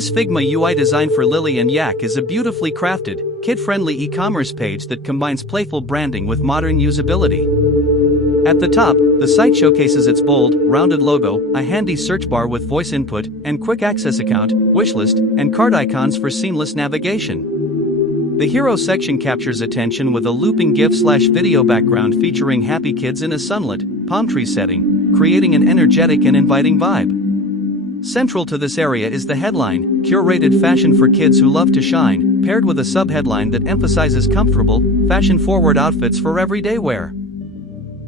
This Figma UI design for Lily and Yak is a beautifully crafted, kid-friendly e-commerce page that combines playful branding with modern usability. At the top, the site showcases its bold, rounded logo, a handy search bar with voice input, and quick access account, wishlist, and cart icons for seamless navigation. The hero section captures attention with a looping GIF/video background featuring happy kids in a sunlit, palm tree setting, creating an energetic and inviting vibe. Central to this area is the headline, "Curated Fashion for Kids Who Love to Shine," paired with a subheadline that emphasizes comfortable, fashion-forward outfits for everyday wear.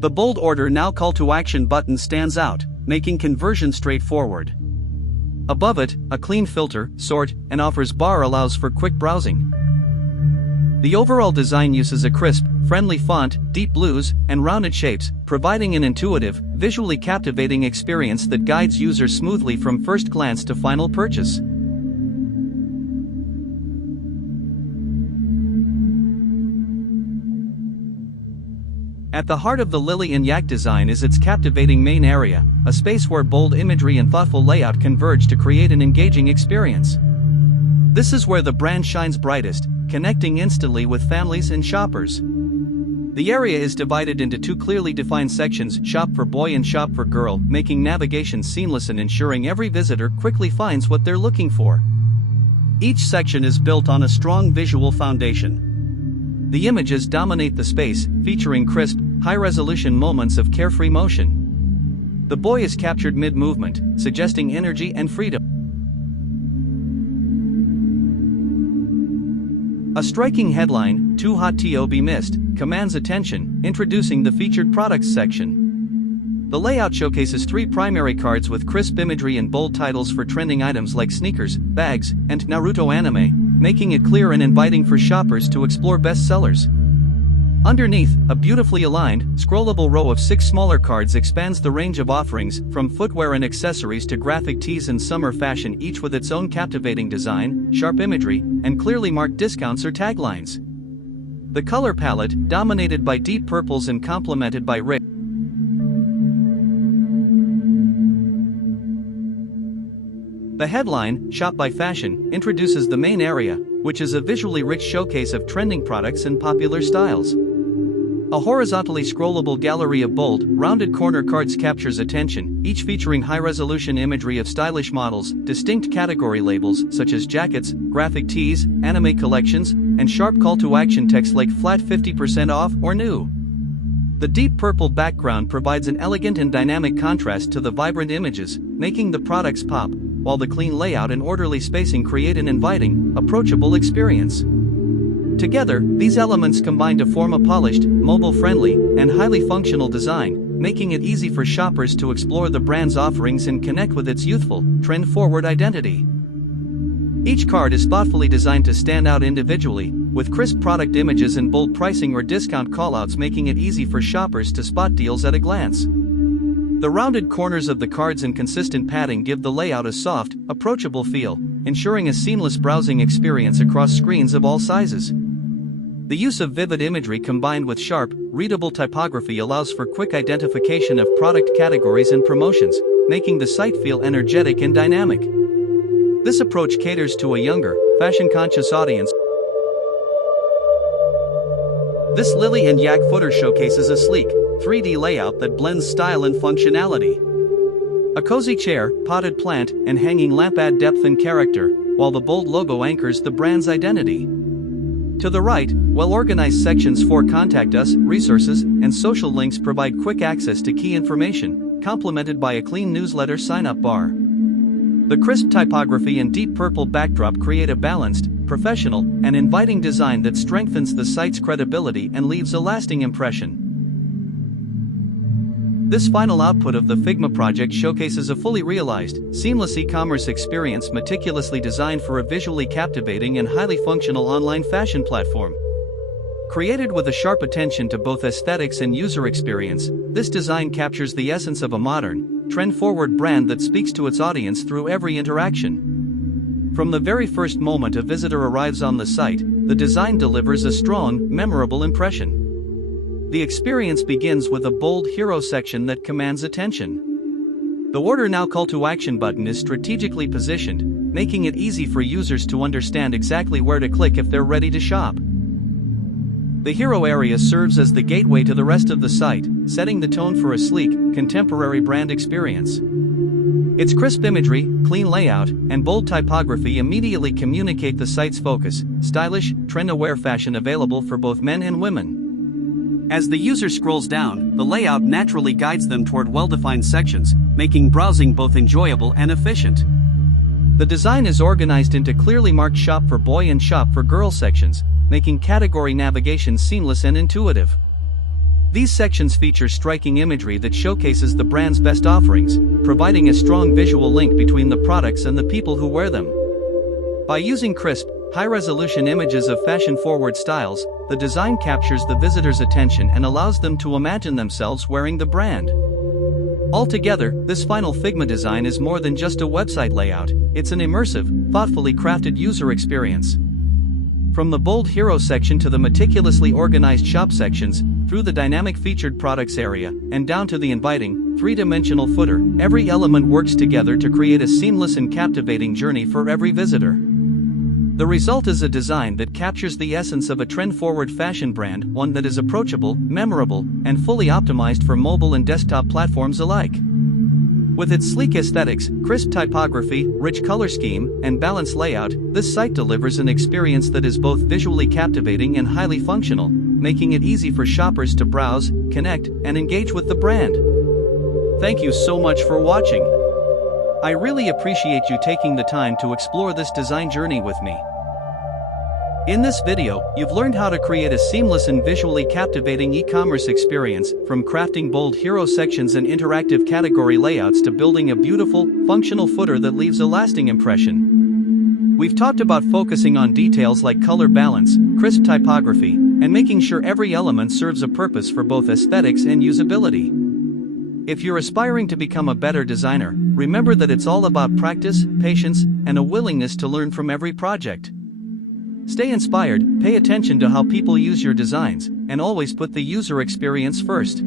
The bold "Order Now" call to action button stands out, making conversion straightforward. Above it, a clean filter, sort, and offers bar allows for quick browsing. The overall design uses a crisp, friendly font, deep blues, and rounded shapes, providing an intuitive, visually captivating experience that guides users smoothly from first glance to final purchase. At the heart of the Lily and Yak design is its captivating main area, a space where bold imagery and thoughtful layout converge to create an engaging experience. This is where the brand shines brightest, connecting instantly with families and shoppers. The area is divided into two clearly defined sections, Shop for Boy and Shop for Girl, making navigation seamless and ensuring every visitor quickly finds what they're looking for. Each section is built on a strong visual foundation. The images dominate the space, featuring crisp, high-resolution moments of carefree motion. The boy is captured mid-movement, suggesting energy and freedom. A striking headline, "Too Hot to Be Missed," commands attention, introducing the featured products section. The layout showcases three primary cards with crisp imagery and bold titles for trending items like sneakers, bags, and Naruto anime, making it clear and inviting for shoppers to explore bestsellers. Underneath, a beautifully aligned, scrollable row of 6 smaller cards expands the range of offerings, from footwear and accessories to graphic tees and summer fashion, each with its own captivating design, sharp imagery, and clearly marked discounts or taglines. The color palette, dominated by deep purples and complemented by rich. The headline, "Shop by Fashion," introduces the main area, which is a visually rich showcase of trending products and popular styles. A horizontally scrollable gallery of bold, rounded corner cards captures attention, each featuring high-resolution imagery of stylish models, distinct category labels such as jackets, graphic tees, anime collections, and sharp call-to-action text like "flat 50% off" or "new." The deep purple background provides an elegant and dynamic contrast to the vibrant images, making the products pop, while the clean layout and orderly spacing create an inviting, approachable experience. Together, these elements combine to form a polished, mobile-friendly, and highly functional design, making it easy for shoppers to explore the brand's offerings and connect with its youthful, trend-forward identity. Each card is thoughtfully designed to stand out individually, with crisp product images and bold pricing or discount callouts, making it easy for shoppers to spot deals at a glance. The rounded corners of the cards and consistent padding give the layout a soft, approachable feel, ensuring a seamless browsing experience across screens of all sizes. The use of vivid imagery combined with sharp, readable typography allows for quick identification of product categories and promotions, making the site feel energetic and dynamic. This approach caters to a younger, fashion-conscious audience. This Lily and Yak footer showcases a sleek, 3D layout that blends style and functionality. A cozy chair, potted plant, and hanging lamp add depth and character, while the bold logo anchors the brand's identity. To the right, well-organized sections for Contact Us, resources, and social links provide quick access to key information, complemented by a clean newsletter sign-up bar. The crisp typography and deep purple backdrop create a balanced, professional, and inviting design that strengthens the site's credibility and leaves a lasting impression. This final output of the Figma project showcases a fully realized, seamless e-commerce experience meticulously designed for a visually captivating and highly functional online fashion platform. Created with a sharp attention to both aesthetics and user experience, this design captures the essence of a modern, trend-forward brand that speaks to its audience through every interaction. From the very first moment a visitor arrives on the site, the design delivers a strong, memorable impression. The experience begins with a bold hero section that commands attention. The "Order Now" call to action button is strategically positioned, making it easy for users to understand exactly where to click if they're ready to shop. The hero area serves as the gateway to the rest of the site, setting the tone for a sleek, contemporary brand experience. Its crisp imagery, clean layout, and bold typography immediately communicate the site's focus: stylish, trend-aware fashion available for both men and women. As the user scrolls down, the layout naturally guides them toward well-defined sections, making browsing both enjoyable and efficient. The design is organized into clearly marked Shop for Boy and Shop for Girl sections, making category navigation seamless and intuitive. These sections feature striking imagery that showcases the brand's best offerings, providing a strong visual link between the products and the people who wear them. By using crisp, high-resolution images of fashion-forward styles, the design captures the visitor's attention and allows them to imagine themselves wearing the brand. Altogether, this final Figma design is more than just a website layout, it's an immersive, thoughtfully crafted user experience. From the bold hero section to the meticulously organized shop sections, through the dynamic featured products area, and down to the inviting, three-dimensional footer, every element works together to create a seamless and captivating journey for every visitor. The result is a design that captures the essence of a trend-forward fashion brand, one that is approachable, memorable, and fully optimized for mobile and desktop platforms alike. With its sleek aesthetics, crisp typography, rich color scheme, and balanced layout, this site delivers an experience that is both visually captivating and highly functional, making it easy for shoppers to browse, connect, and engage with the brand. Thank you so much for watching. I really appreciate you taking the time to explore this design journey with me. In this video, you've learned how to create a seamless and visually captivating e-commerce experience, from crafting bold hero sections and interactive category layouts to building a beautiful, functional footer that leaves a lasting impression. We've talked about focusing on details like color balance, crisp typography, and making sure every element serves a purpose for both aesthetics and usability. If you're aspiring to become a better designer, remember that it's all about practice, patience, and a willingness to learn from every project. Stay inspired, pay attention to how people use your designs, and always put the user experience first.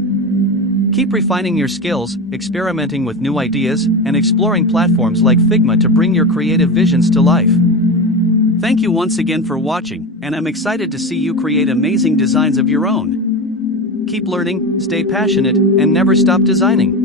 Keep refining your skills, experimenting with new ideas, and exploring platforms like Figma to bring your creative visions to life. Thank you once again for watching, and I'm excited to see you create amazing designs of your own. Keep learning, stay passionate, and never stop designing.